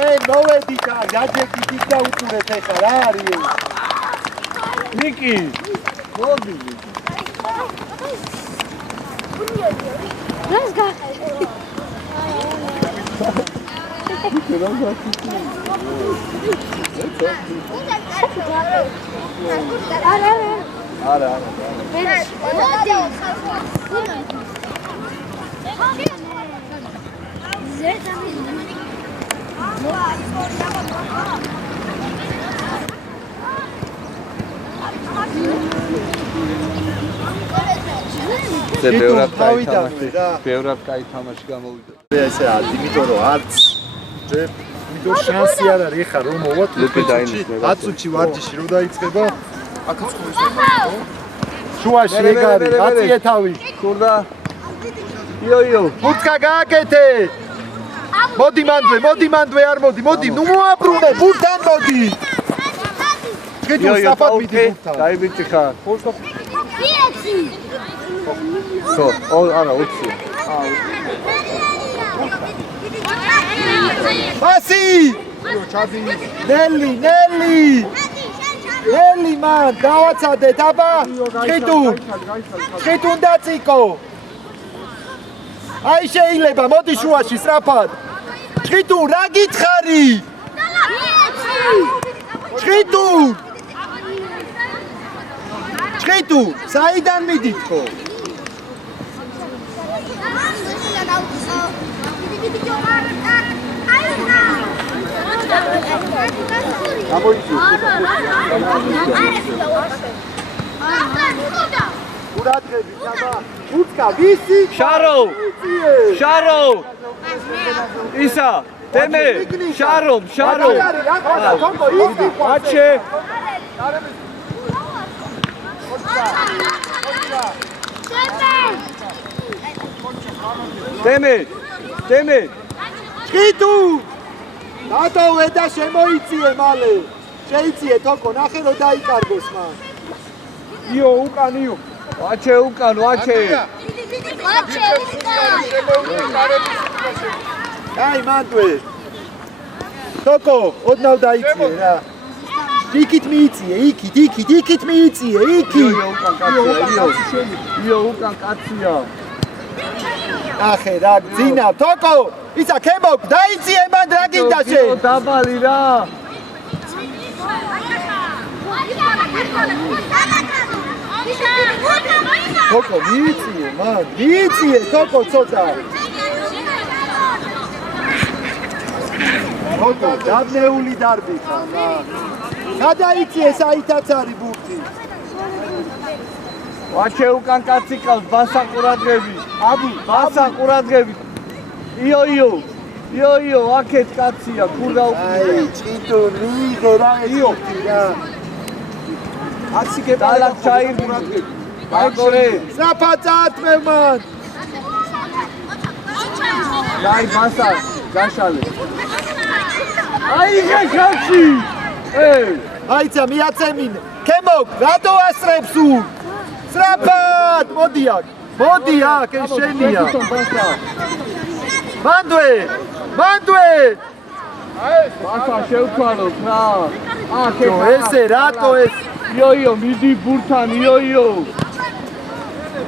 შენ მოვედით ჯაჯეკი იქ დაუწურეთ ეხლა რა არის ნიკი მოდი რას გაყიდე არა ბევრად კაი თამაში გამოვიდა. ესე იმიტომ რომ არც იმიტომ შანსი არ არის ხა რომ მოვათ ლუპი დაინიშნა. 10 წუთში ვარჯიში რო დაიწყება აქაც ხო შუაში ეგ არის აწიე თავი ქურდა იო ფუტკა გააკეთე მოდი მანდვე არ მოდი ნუ მოაბრუნე ბურთან მოდი შედო საფად მიდი ბურთან დაიბიჭი ხარ ხო არა 20 ბასი ნელი მან დავაცადეთ აბა ხიტუნ დაწიკო აი შეიძლება მოდი შუაში სწრაფად ხიტუნ რა გითხარი ხიტუნ საიდან მიდით ხო ურადღები ხაბა უცკა ვისი შარო ისა დემე შარო აჩე დემე ხიტუ დატოვე და შემოიწიე მალე შეიწიე თოკო ნახე რომ დაიკარგოს მან იო უკან აჩე აი მანდვე თოკო ოდნავ დაიწიე რა იქით მიიწიე იქით მიიწიე იო უკან კაცია ახე რა ძინა თოკო ისა ქემოკ დაიწიე მან რა გინდა შენ დაბალი რა თოკო მიიწიე თოკო ცოტა თოკო დაბნეული დარბი ხარ რა გადაიწიე საითაც არის ბურთი ვაჩე უკან კაცი ყავს ბასაყურადღები ბასაყურადღები იო აქეთ კაცია ქურდა აი ჭიტო ნიგე რა იო აცი დალა ჩაირდურადღები აკორე საფაცატმე მან აი ბასა გაშალე აი გაკაცი აიცა მიაწემინე ქემოკ რატო ასრებს უ სწრაფად მოდი აქ ეს შენია მანდვე ბასა შევთვალოთ რა ესე რატო ეს იო მიდი ბურთან იო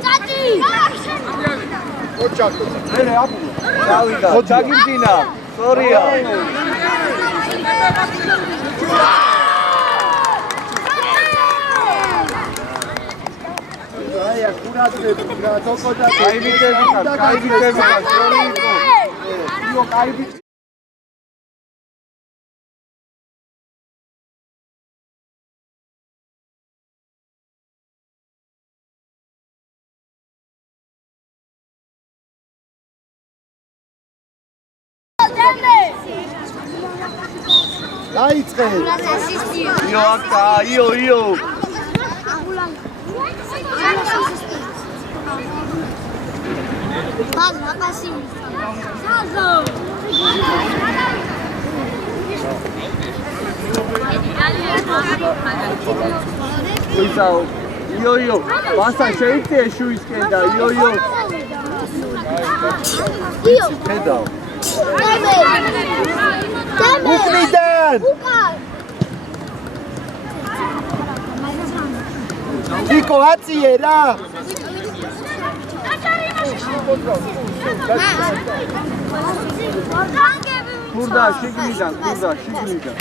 წადი ოჩაკო მერე აბუ დავიდა ჩაგირდინა სორია აი აკურადები რა თოკო და კაიბიტები სორი იო კაიბიტ დაიწყე იო ბაზა პასი იო ბასა შეიძლება შუისკენ და იო ხედავ უკან. Ნიკო აწიე რა. გურდა შიგნიდან, გურდა შიგნიდან.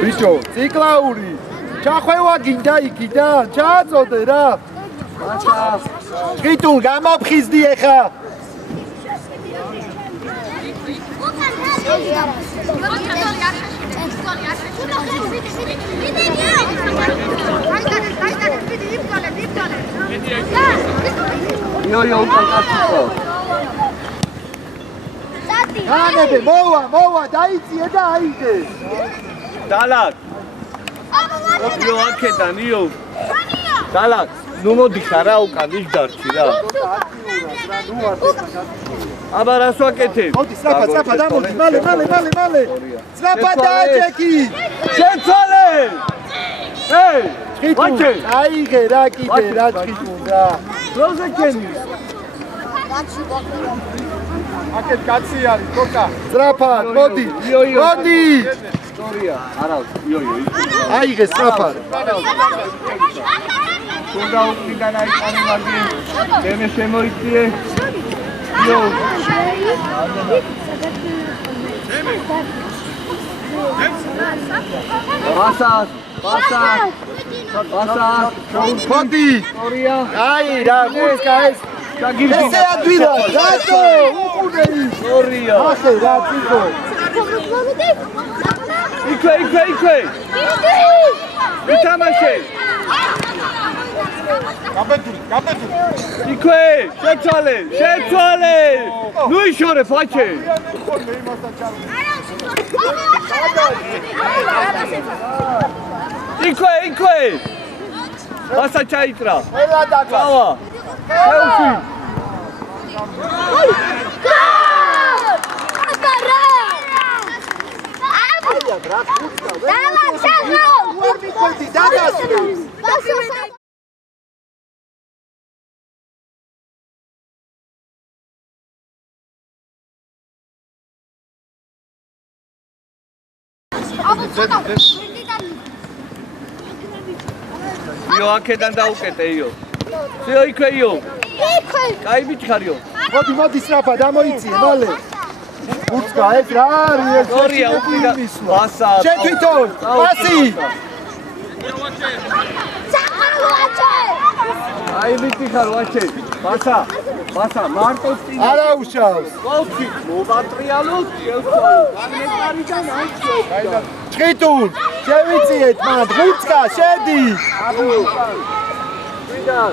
ბიჭო, ციკლაური. ჩახვევა გინდა იქიდან, ჩააწოდე რა. ჭიტულ გამოფხიზდი ეხა. იო, უკან კაცო. ანებე, მოვა, დაიწიე და აიდე. დალაკ. იო, აქედან, იო. დალაკ. ნუ მოდი ხარა უკან ის დარჩი რა. აბა რას ვაკეთებ? მოდი, სწრაფად ამოდი, მალე. სწრაფად დააჭექი. შეცვალე! ეი! ვაჩე! აიღე რა კიდე, რა ჭიტულ რა. როზე კენი? აკეთ კაცი არის, კოკა. სწრაფად, მოდი. მოდი. სტორია. არა, იო. აიღე სწრაფად. თუნდა უკიდან აიწყანი მაგი. დემე შემოიწიე. იო. ბასას. მოდი. სტორია. აი რა, მუსკა ეს. ესე ადვილა, რატო? უყურე. სტორია. ასე რა ციკო. იქვე. ვითამაშე. გაბედული. იქვე, შეცვალე. ნუ იშორე, ფაჩე. იქვე. ბასა ჩაიტრა. ყველა დაკა. გავა. შეუში. იო, აქედან დაუკეტე, იო. იქვე. კაი ბიჭხარიო. მოდი სწრაფად ამოიწიე, მალე. უცკა ეს რა არის? სტორია უკიდან. ბასა. შენ თვითონ, პასი. აი ბიჭხარ ვაჩე. ბასა, მარტო წინ. არა უშავს. ყავთი, მოვატრიალოთ, შევცვალოთ. გამეკარიდან აიჩიო. ჭიტულ, შევიწიეთ მათ, უცკა, შედი. ვიდან?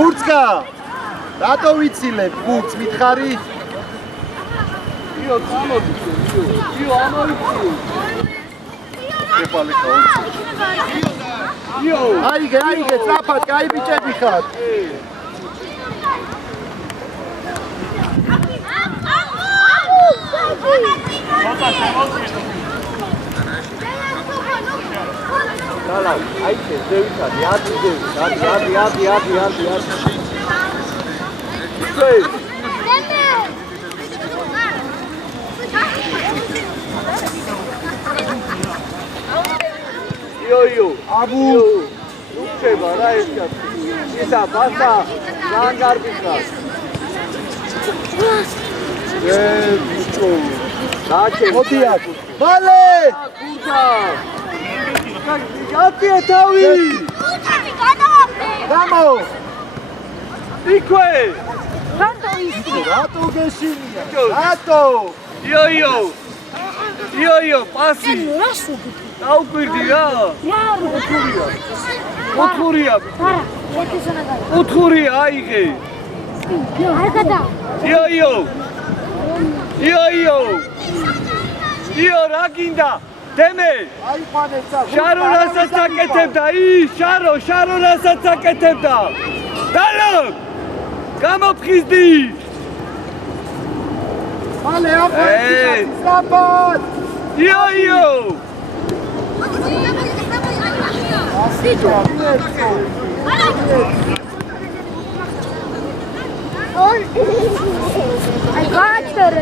უცკა. რატო ვიცილებ? ბურთს მითხარი? იო, წამოდი. იო, ამოიწიე. იო. აიგე, სწრაფად, კაი ბიჭები ხართ. დალავ, აიჩე, ზევითადი, ადი. იო, აბუ. უჩება რა ეს კაცი. ისა, ბასა, ძალიან გარბი ხარ. ბიჭო. დაჩე, მოდი აქ. მალე! გურდა. გატია თავი. გამო! იქვე. რატო გეშინია? რატო? იო, პასი. დაუკვირდი რა. ოთხურია. ოთხურია, აიღე. იო, რა გინდა? დემე აიყვანეთ და შარო რასაც აკეთებდა ის შარო რასაც აკეთებდა დალო გამოფხიზდი მალე აფრიკის საფად იო I got her.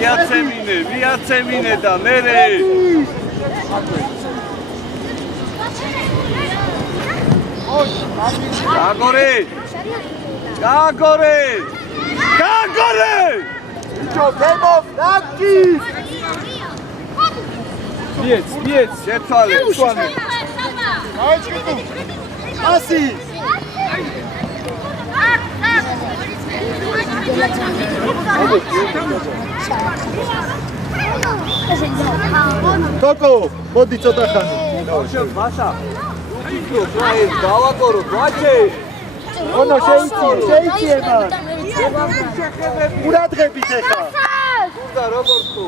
მიაცემინე და მერე გაგორე ბიჭო დემო ნაკის მიეც შეცვალე ასი თოკო მოდი ცოტა ხანი ბაშა დავაკორო ბაჭე ონო შეიციება ურადღებით ეხა და როგორ თუ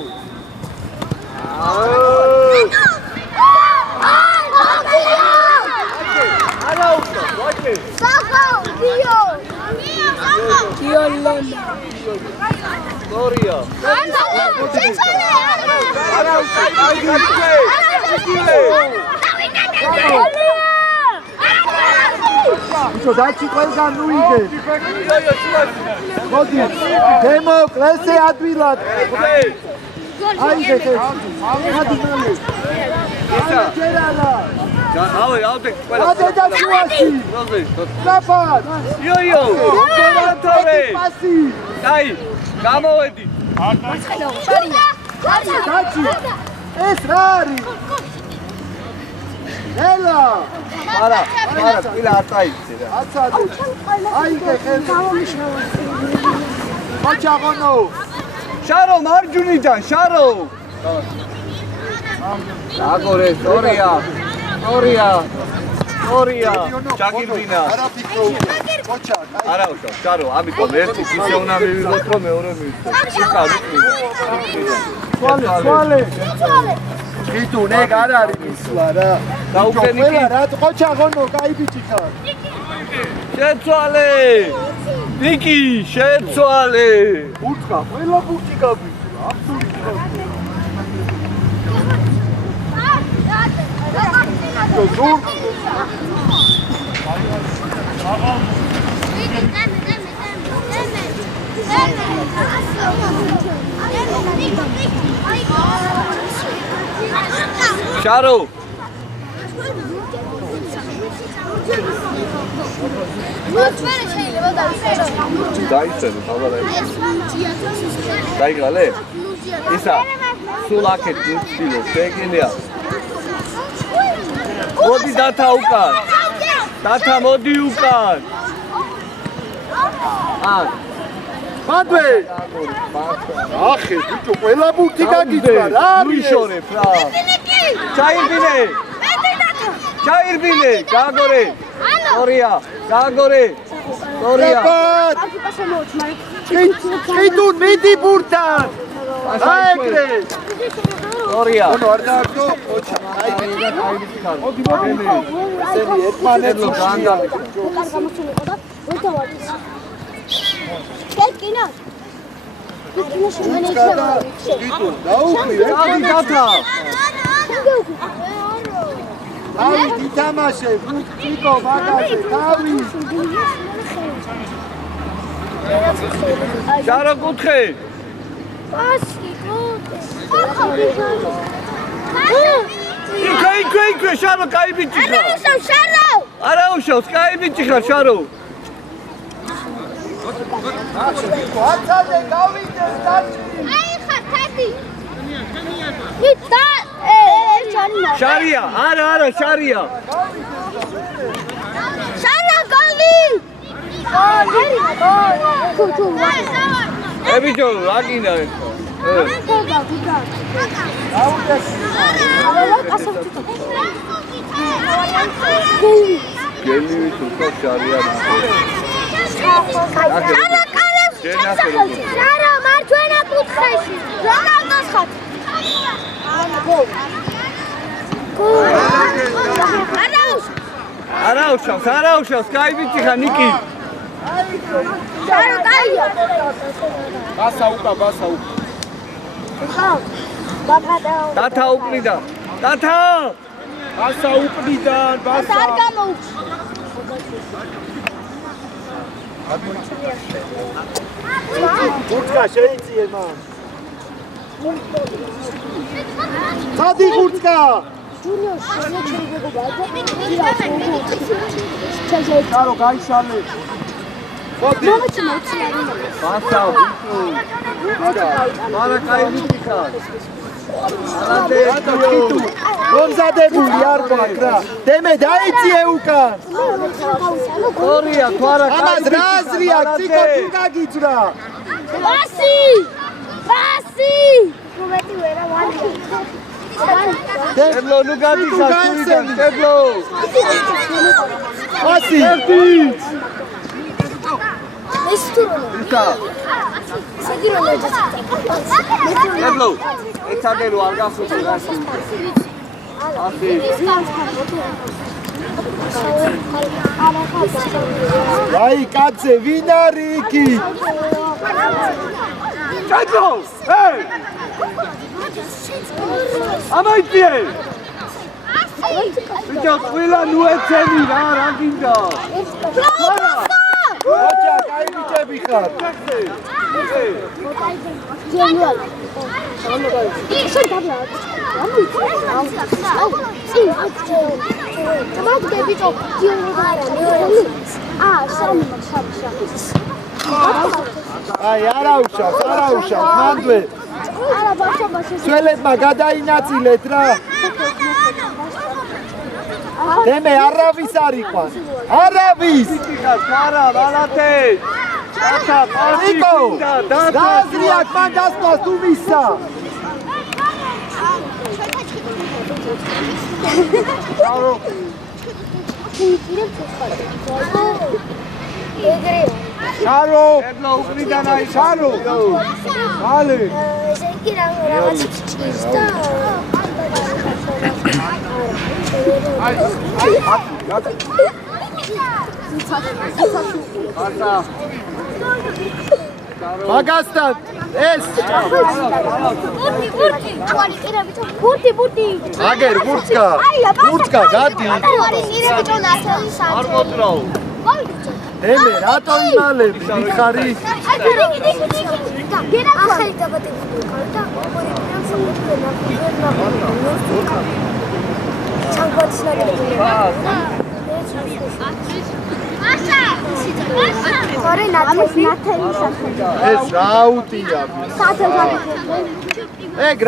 არა უხდა ბაჭე Gloria. ბიჭო დაჩი ყველგან ნუიდე მოდი დემო კლასე ადვილად აიდე ადი მალე ავდე ყველა ადი და შუაში საფად იო ოპერატორი პასი აი გამოვედი დაჩი ეს რა არის ელა არა ყველა აწაიცე რა აცადე აიდე ხელ მოჩაღონო შარო მარჯვნიდან შარო აგორე სორია ჩაგირბინა არა ფიქრო მოჩა არა უშავ შარო ამიტომ ერთი ისე უნდა მივიღოთ რომ მეორე მივიღოთ სვალე იტუ ნეგ არ არის მისვლა რა დაუყენი ყველა რა ყოჩაღონო კაი ბიჭი ხარ შეცვალე ნიკი შეცვალე უთხრა ყველა ბურთი გაგვიწვა აბსოლუტურად ზურ შარო დაიცემ დაიგრალე ისა სულ აქეთ მიცილო შეგინია მოდი დათა უკან დათა მოდი უკან მანდვე ახე ბიჭო ყველა ბურთი გაგიწვა რა მიშორებ რა ჩაირბინე გაგორე ჩიტუნ მიდი ბურთან აიგრე სორია ონო არ დააგდო ოჩა აიგრე მოდი ესენი ერთმანეთს ჩიტუნ დაუხვი დადი დათა აი დითამაშე ჩიკო მაგაზე თავი შარო კუთხე იქე შარო კაი ბიჭი ხარ არა უშავს კაი ბიჭი ხარ შარო აცადე გავიდე დაჩი შარია არა შარია ებიჯო აგინა გელი თუ შარია არა მარჯვენა კუთხეში რა გავდოსხათ არაუშავს, გაიბიცი ხა ნიკი. ბასა უკა. დათა უკნიდან. დათა! ბასა უკნიდან, ბასა. არ გამოუჩ. გურცკა შეიწიე მან. წადი გურცკა. ჩარო გაიშალე. მოდი. ბასა ვიტო. მარა გაიბიცი ხა. მომზადებული არ გვაქვს რა. დემე დაიწიე უკან. ორია თუ არა ამას რა აზრია? ციკო თუ გაგიძრა. ბასი! რომეთი ვერა ვანი. ევლო ნუ გადისა სულიდან ევლო. ბასი. ეს თუ რომ ისა სიგირონე ევლო ეთადერო არ გასულო გასი. ასი აი კაცე ვინ არის იქი? ჩაიდო ჰეი ამაიწიე ვიჯო ყველა ნუ ეცემი რა გინდა ოჯა გაიბიჭები ხარ. აი არაუშავს მანდვე. ძველებმა გადაინაწილეთ რა. დემე არავის არ იყვან. არავის. არა ვალათე დათა ნიკო დააზრიათ მან დასწვას თუ მისცა. შარო ევლო უკნიდან აი შარო მალე მაგასთან ეს ბურთი აგერ გურცკა გადი არ მოძრაო ემე რატო იმალები მიხარი ეს რაუტია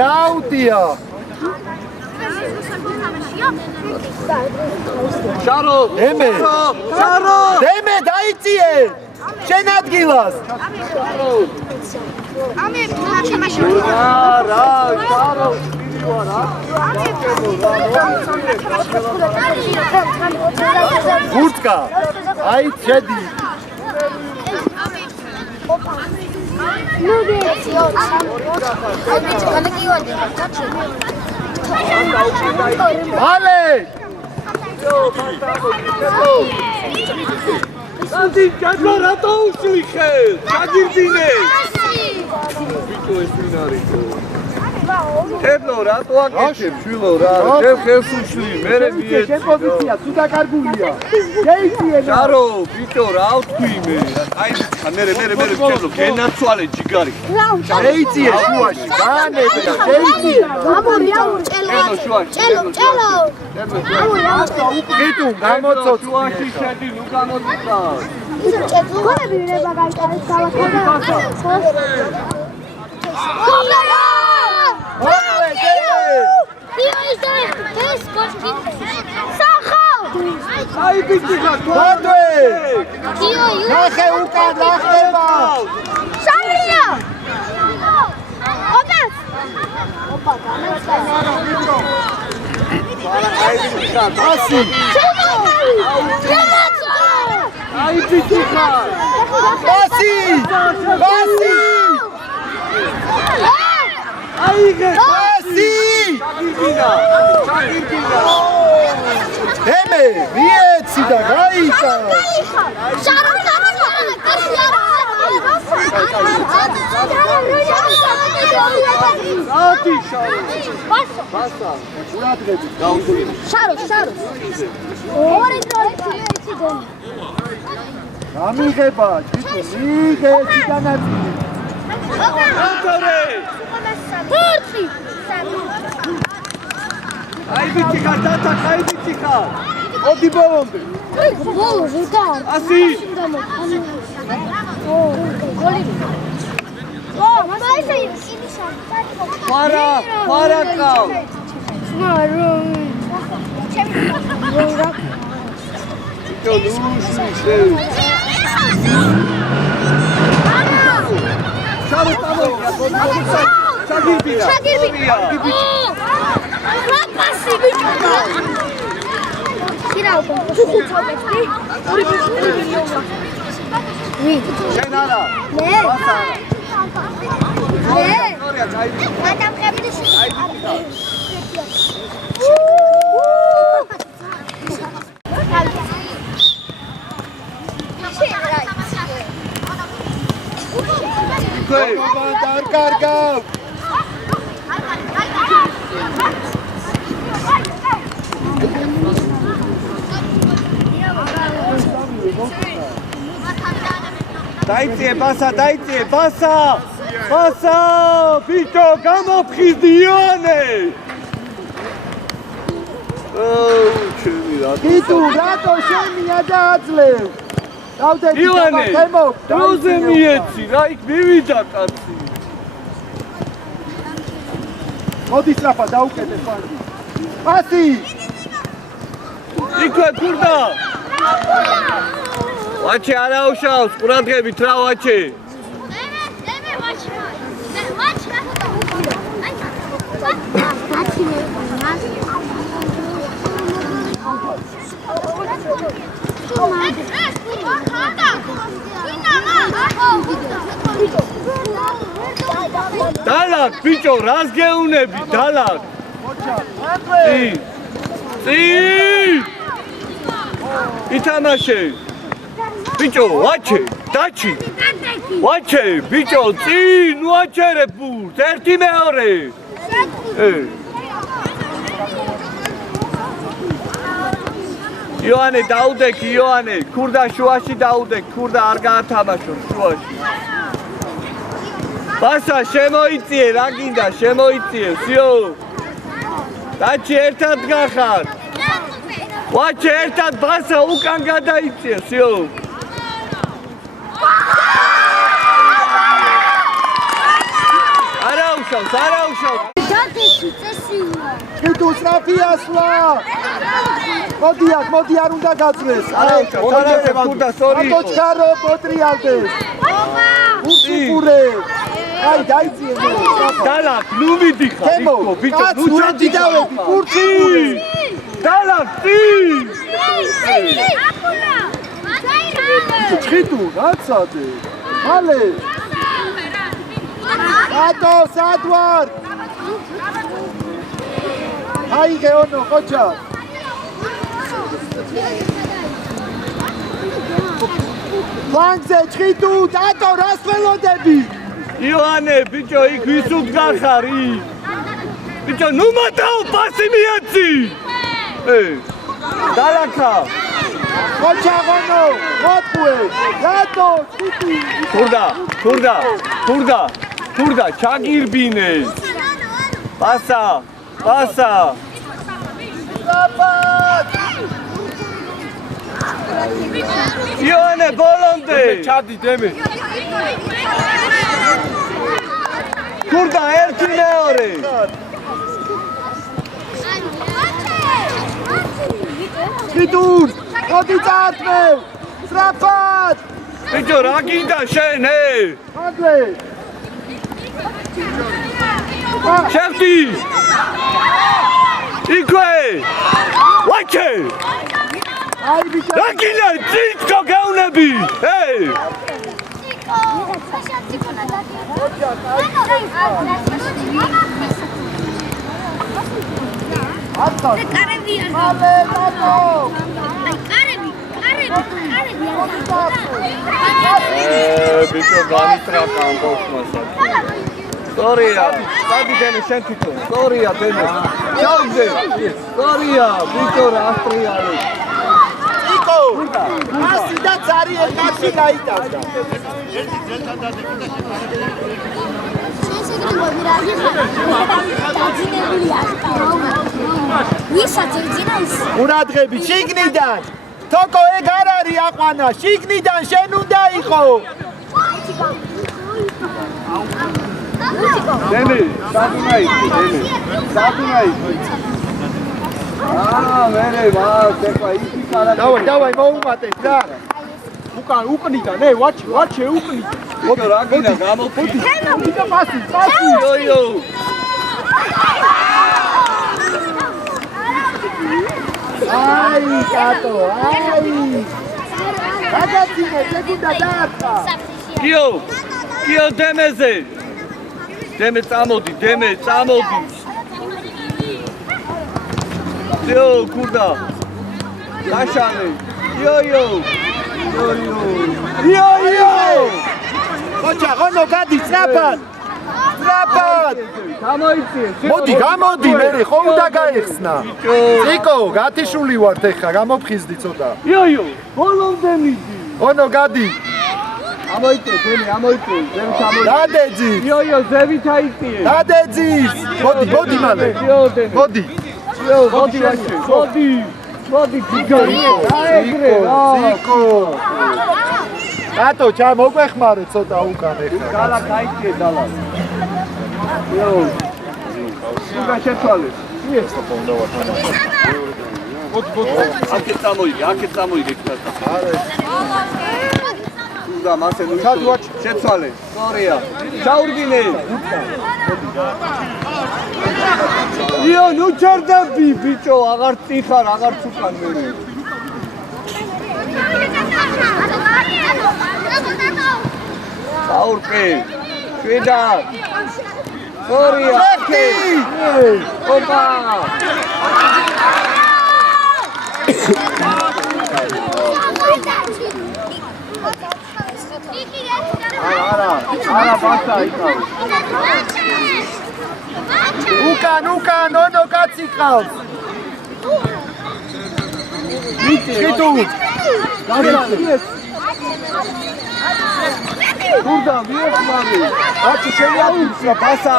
რაუტია შარო ემე შარო დემე დაიწიე შენ ადგილას რა შარო გურცკა აი შედი მალე სანდი ჯადო რატო უშლი ხელ გაგირდინე ვიტო ეს ვინ არის ევლო რატო აკეთებ შვილო რა შენ ხელს უშლი მერე მიეცი შენ პოზიცია თუ დაკარგულია შეიწიე შარო ვიტო რა ვთქვი მე აი მერე შენო გენაცვალე ჯიგარი შეიწიე შუაში განედა შეიწიე ჭელო გიტუ გამოცოთ შუაში შედი ნუ გამოწიწა გონები ვინება გაიტანეს გავაკეთე მოვე აი ბიჭი ხარ მოვე ნახე უკან ნახება ასი აი ბიჭი ხარ ბასი აი გე ბასი ჩაგირბინა ემე მიეცი და გაიქა გამიღება ჭიტო მიგეცი განაწილე აი ბიჭიკა დათა აი ბიჭიკა ოდი ბოლომდე ასი ფარაკა არ კარგავ დაიწიე ბასა ბიჭო გამოფხიზდი იონე ჩემი რა იტუ რატო შემია დააძლევ დავდეთ იონე დროზე მიეცი რა იქ მივიდა კაცი მოდი სწრაფად დაუკეთე ფანჯი პასი იქვე გურდა ვაჩე არაუშავს ყურადღებით რა ვაჩე დალაკ ბიჭო რას გეუნები დალაკ წი ითამაშე ბიჭო ვაჩე დაჩი ვაჩე ბიჭო წი ნუ აჩერე ბურთს ერთი მეორე იონე დაუდექი იონე ქურდა შუაში დაუდექ ქურდა არ გაათამაშო შუაში ბასა შემოიწიე რა გინდა შემოიწიე სიო დაჩი ერთად გახარ ვაჩე ერთად ბასა უკან გადაიწიე სიო არაუშავს დადექი წესილა ჭიტუ სწრაფი ასვლა მოდი არ უნდა გაძლეს ქურდა სწორი ატო ჩქარო პოტრიალდეს ურტიკურე აი დაიწიე დალაკ ნუ მიდიხარ იქო ბიჭო ნუ ჩადიდავები კურტი დალაკ წი ჭიტუ რაცადე მალე ატო სადვარ აი გეონო ხოჭა ლანგზე ჭიტუ ატო რას ველოდები იონე ბიჭო იქ ვის უდგახარ იქ ბიჭო ნუ მოდაო პასი მიეცი დალაკა ხოჭა ღონო მოყვე რატო ჭიტი ქურდა ჩაგირბინე პასა იონე ბოლომდე ჩადი დემე ქურდა ერთი მეორე ჭიტურ მოდი წაათმე სწრაფად ბიჭო რა გინდა შენ აგლე შეხტი იქვე ვაჩე აი ბიჭო რა გინდა ციკო გაუნები კარები არ ბიჭო გამიტრაკა ამბობს მასაკ. Სორია, დადი დემე შენ თვითონ. სორია დემე. ჩავდე. სორია, ბიჭო რა ასტრიალი. იკო, ასი და ძარი ერთში გაიტანდა. ურადღები შიგნიდან. თოკო ეგ არ არის აყვანა, შიგნიდან შენ უნდა იყო. დემე, სადუნაი, დემე. სადუნაი. მერე მას ეხლა ისი კარაკი. დავაი, მოუმატეთ რა. უკან უკნიდან, ვაჩი, უკნიდან. მოდი რა გინდა გამოფუდი. და პასი. იო. აი, კატო, აი. გადაცინე, შეგინდა დააწყა. კიო დემეზე. დემე წამოდი. იო, კურდა. ლაშალე. იო. ხოჭა, ხონო გადი სწრაფად. მოდი, გამოდი, მერე ხო უნდა გაიხსნა. იკო, გათიშული ვართ ეხლა, გამოფხიზდი ცოტა. იო, ბოლომდე მიდი. ხონო გადი. ამოიწე, ზევით ამოიწე. დადეძი. იო, ზევით აიწიე. დადეძი. მოდი მალე. მოდი. მოდი, იკო. კატო, მოგვეხმარე ცოტა უკან ეხლა. გალა გაიწიე დალა. იო. სულ შეცვალე. აქეთ წამოიგე ხტატა. სულ მასე ნუ შეცვალე. სორია. ჩაურგინე. იო, ნუ ჩერდები ბიჭო, აღარ წიხარ, აღარ ცუკან მე. საურყი. შვიდა. სორია. ოპა. არა, ბასა იქავა. უკან, ონო კაცი ყავს. შიტუ. გურდა, ვიეხმარი. აკი შეიაუცა ბასა.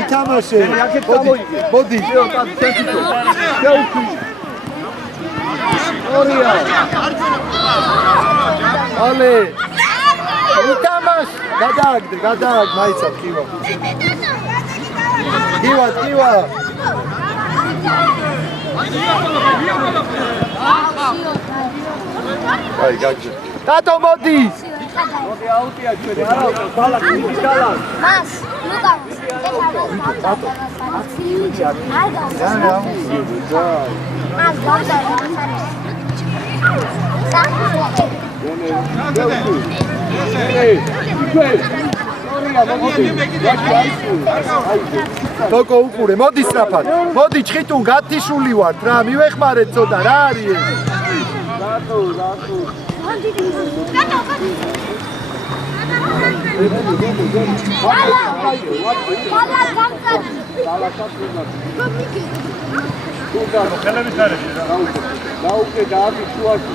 ითამაშე. მოდი. შეუქვი. სორია. ალე. ითამაშ. გადააგდე, მაიცად კივა. კივა. აი, გაიგე. ტატო მოდი. მოდი აუტია ჩვენი, არა, ბალაკ, მიდი დალა. მას, ლუკას. ტატო. თოკო უყურე, მოდი სწრაფად. მოდი ჩხიტუნ გათიშული ვართ რა, მივეხმარეთ ცოტა რა არის? რატო?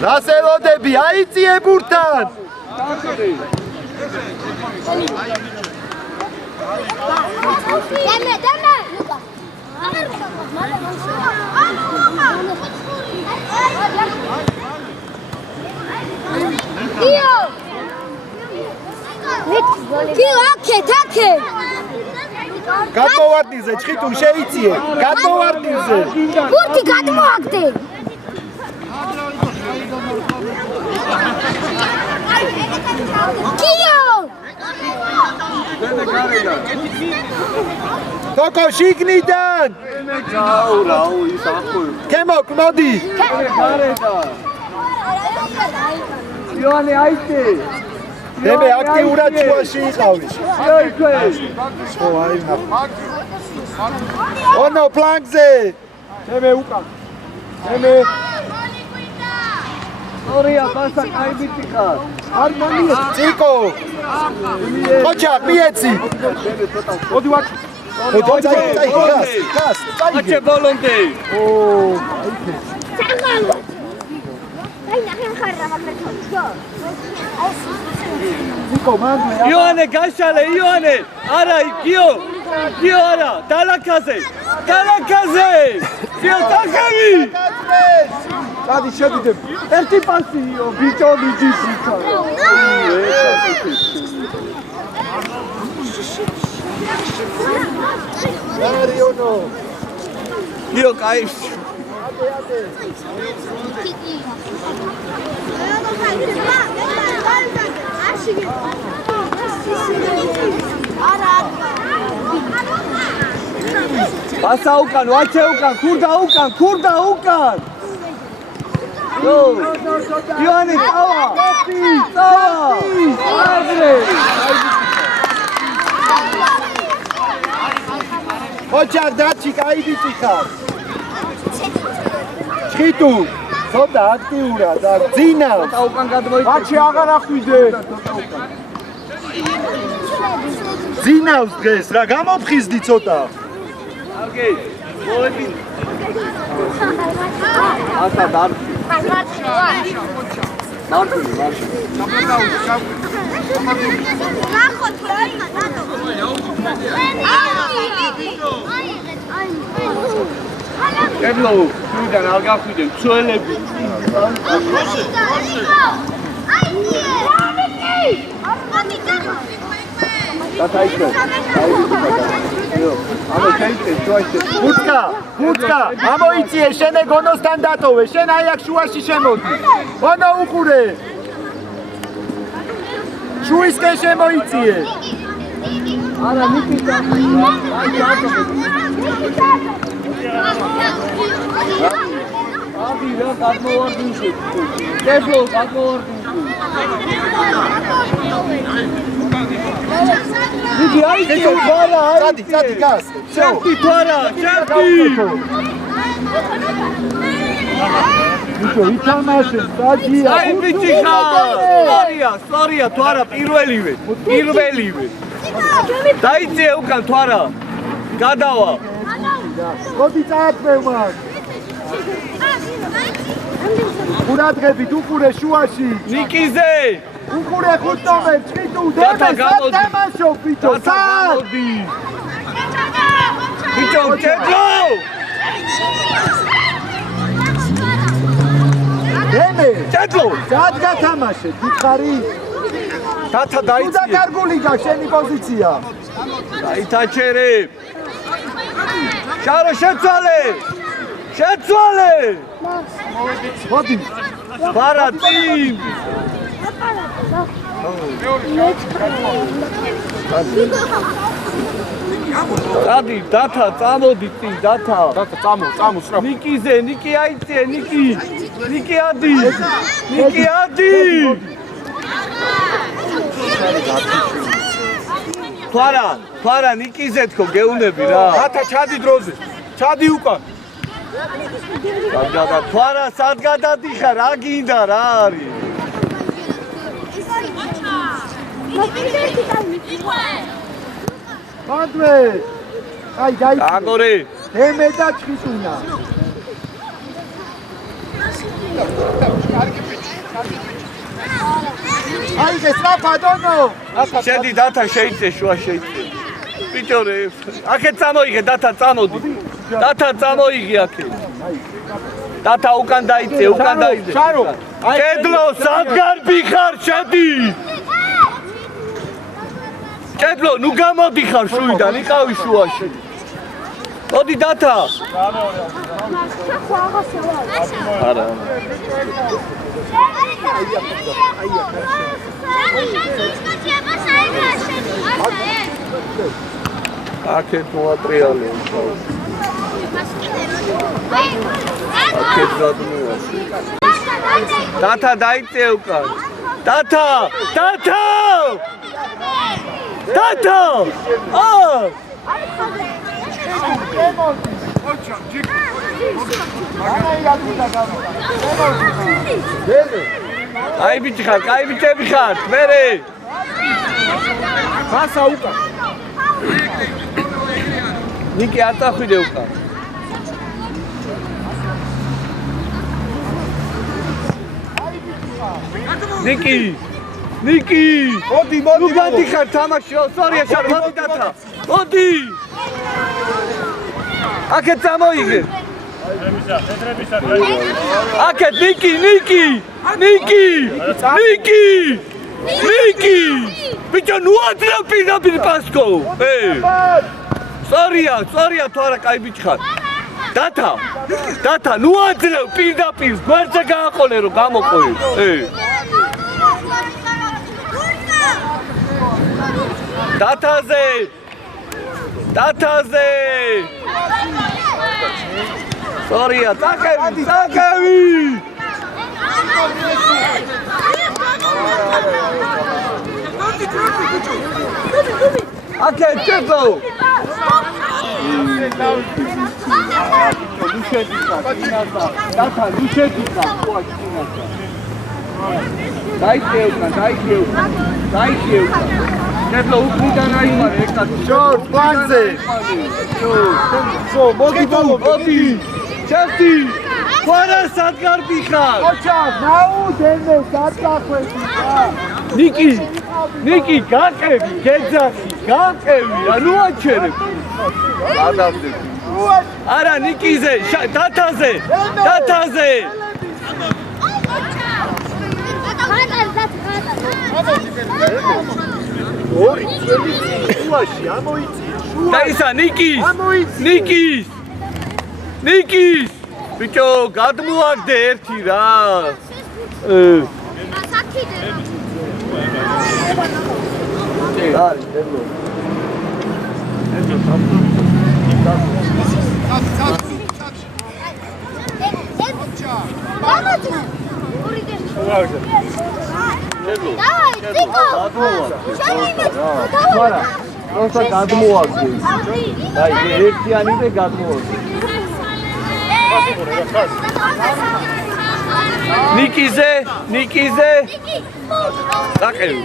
რასელოდები, აიწიე ბურთან! დემე! კიო, აკე! გადმოვარდნილზე, ჩხიტუნ შეიწიე! გადმოვარდნილზე! ბურთი გადმოაგდე! კიო! თოკო შიგნიდან! რაუ, ის ახო. კემოკ, მოდი! იოანე აიწე! დემე აქტიურად შუაში იყავი. ონო პლანკზე! ჩემე უკან. ჩემე. ორია პასა კაიბიტი ხარ. არ მომიე. ციკო. ოჩა, მიეცი. მოდი ვარ. გას. აჩე ბოლონდე. ო, ციკო, მანდლე. იოანე გაშალე, იოანე. არა, გიო. გიო არა, დალაკაზე. დალაკაზე. გიო თახები. დადი შედიდებ. ერთი პასიო, ბიჭო მიდის იქა. არიონო. გიო კაიფს. პასა უკან, ვაჩე უკან, ქურდა უკან. Yo, Ioane, tawa! Adre! ოჩა, დაჩი, კაიბიტი ხარ. ჩხიტუ. ცოტა აქტიურად და ძინავს. უკან გადმოიწე. ბაჩი აღარ ახვიდე. ძინავს დღეს რა გამოფხიზდი ცოტა. Okay, მოედი. ასა დარჩი. ებლო, თუნდან არ გახვიდე, მცველები. დათაიშე. ამე შეიძლება ჯოიშე. ფუტკა, ამოიწიე შენ გონოსთან დატოვე, შენ აი აქ შუაში შემოდი. გონო უყურე. შუისკენ შემოიწიე. არა, მიკიდა. აბი რა გადმოვარდინში. ებლო გადმოვარდინში. Didi, aici e toara, aici. Cadi, gas. Certi, toara, certi. Uite, ითამაშე, სადია. Ai, ბიჭიხა. Sorry, toara, პირველივე. დაიწე უკან toara. გადავა. მოდი წაათმევ მაგ. ყურადღებით, უყურე შუაში. ნიკიზე. უყურე 5 ნომერ, ჩხიტუ, დედა, სათამაშო, ბიჭო, სად? ბიჭო, კედლო! დემე, კედლო! სად გათამაშე, გითხარი? თათა თუ დაიწე. დაკარგული გაქვს შენი პოზიცია. დაითაჩერე. შარო შეცვალე! მოდი. ბარა წინ! დადი, დათა, წამოდი წინ, დათა. დათა, წამო, სრაფ. ნიკიზე, ნიკი აიწე, ნიკი. ნიკი ადი. თვარა, ნიკიზე თქო, გეუნები რა. დათა, ჩადი დროზე. ჩადი უკან. თვარა, სად გადადიხარ, რა გინდა, რა არის? მანდვე. აი, დაიწე. აგორე. დემე და ჩხიტუნა. აი, სრაფა, დონო. შედი, დათა, შეიწე, შუა შეიწე. ბიჭორე, აქეთ წამოიღე, დათა, წამოდი. დათა, წამოიღე აქეთ. დათა, უკან დაიწე. შარო. კედლო, სადგარ ბიხარ, შედი. კედლო, ნუ გამოდი ხარ შუიდან, იყავი შუაში. მოდი დათა. არა. აქეთ მოატრიალე. აქეთ გადმოვა. დათა დაიწე უკან. დათა! აი ბიჭი ხარ, კაი ბიჭები ხარ, მერე. გასა უკა. ნიკი არ წახვიდე უკან. ნიკი. მოდი. ნუ გადიხარ თამაში, სორია შარ, მოდი დათა. მოდი. აქეთ წამოიგე. აქეთ ნიკი. ბიჭო ნუ აძრავ პირდაპირ პასკო. სორია თუ არა კაი ბიჭი ხარ. დათა ნუ აძრავ პირდაპირ გვერდზე გააყოლე რომ გამოყოლე. დათაზე სორია წაკევი აკე ჩეწო დაიქეუნა ნებლო უკრიდან აიმარე ეკა შორ პლანზე მოდი ჩέφტი ხარა სადგარბი ხარ ოჩა ნაუდენე გადახვედი ნიკი გაყევი გეძახი გაყევი ანუ აჩერებ ადამდები არა ნიკიზე დათაზე ორი წელი შუაში ამოიწია და ისა ნიკის ბიჭო გადმოაგდე ერთი რა просто გადმოაგდე და ერთიანი და გადმოაგდე ნიკიზე დაყევი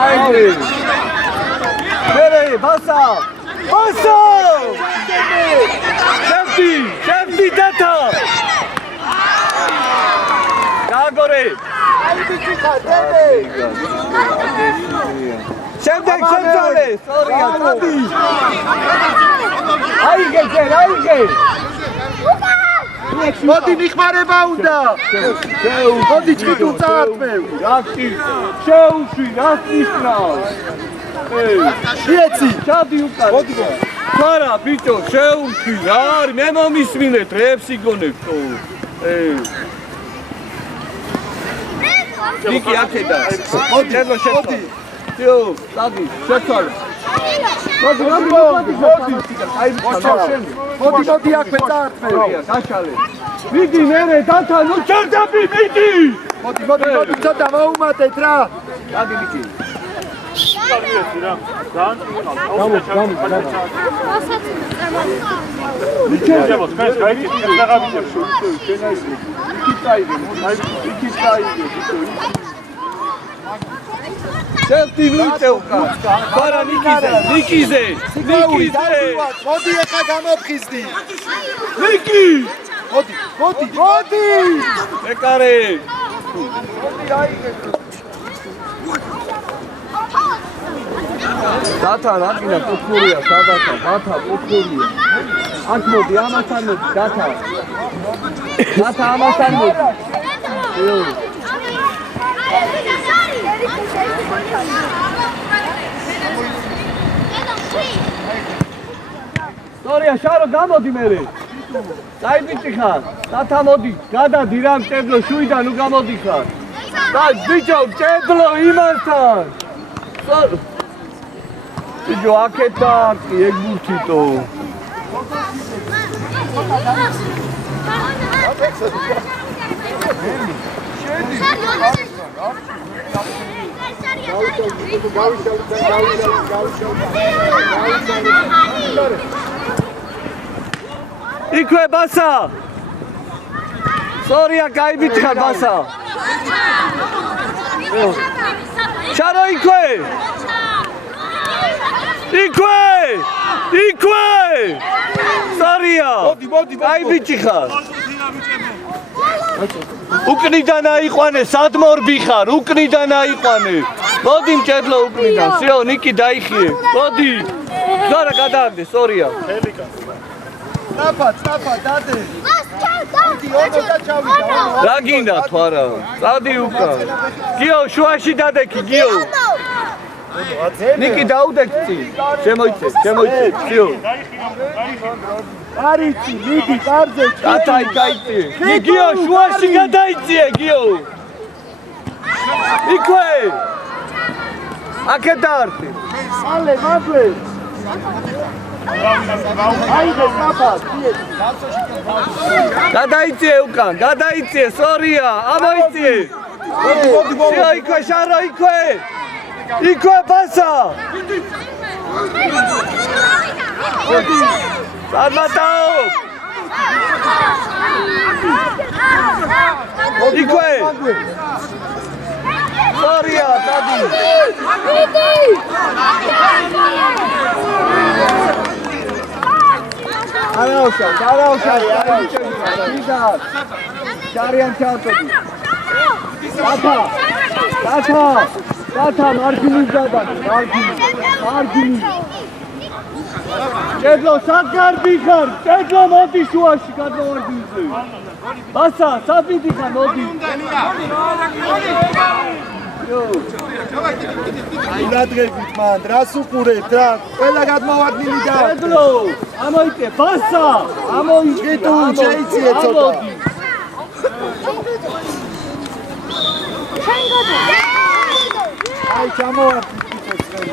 აი მერე ბასა შევდი დათა გაგორე შემდეგ შეძალე სორია დადი აიგე მოდი მიხმარება უნდა მოდი ჭიდუ წაართმევ რაკი შეუშვი რას ნიშნავს შეეცი ჩადი უკან მოდი ხარა ბიჭო შეუშვი რა არის მე მომისმინეთ რებს იგონებო ნიკი აქედა მოდი ჯო დადი შეცვალე მოდი აქვე წაართმევ გაშალე მიდი მერე დათა ნუ ჩერდები მიდი მოდი ცოტა მოუმატეთ რა დადი მიდი შევდი მიწევკა ხარა ნიკიზე მოდი ეხა გამოფხიზდი ნიკი მოდი ეკარე დათა რაკინა პუთხურია სადათა დათა პუთხურია აქ მოდი ამასთან მოდი დათა ამასთან მოდი სორია შარო გამოდი მერე დაი ბიჭი ხარ დათა მოდი გადადი რა მტებლო შუიდან ნუ გამოდი ხარ და ბიჭო მტებლო იმასთან ბიჭო აქეთა კი ეგ ბურთიტო გავიშალე იქვე ბასა. სორია, გაიბიჭხარ ბასა. ჩარო იქვე. იქვე. სორია. მოდი. გაიბიჭხარ. უკნიდან აიყვანე, სადმორბი ხარ, უკნიდან აიყვანე. მოდი მჭედლო უკნიდან, შეო, ნიკი დაიხიე. მოდი. ზარა გადააგდე, სორია. წაფა, დადე. რა გინდა თუ არა? წადი უკან. გიო, შუაში დადექი, გიო. ნიკი დაუდექცი. შემოიცე, გიო. არიცი, მიდი, კარზე. გაიწი. გიო, შუაში გადაიწიე, გიო. იქვე. აქე დაარტი. ალე, მაგვე. აიდე, წაფა, გადაიწიე უკან, გადაიწიე, სორია, ამოიწიე. მოდი. შეო, იქვე, შარო, იქვე. იქვე ბასა. სადმატაო. იქვე. სორია, დადი. არაუშავ. ჯარიან ჩავწოდი. დათა, მარგინის დადა, მარგინის. ჭედლო, საგარბი ხარ, ჭედლო მოდი შუაში გადმოვარდინზე. ბასა, საფიდი ხარ, მოდი. ილადღებით მან, რას უყურებთ რა? ყველა გადმოვარდნილი და ჭედლო, ამოიწე, ბასა, ამოიწე, შეიციე ცოტა. აი, ჩამოვარდნით ფიცოცხელი.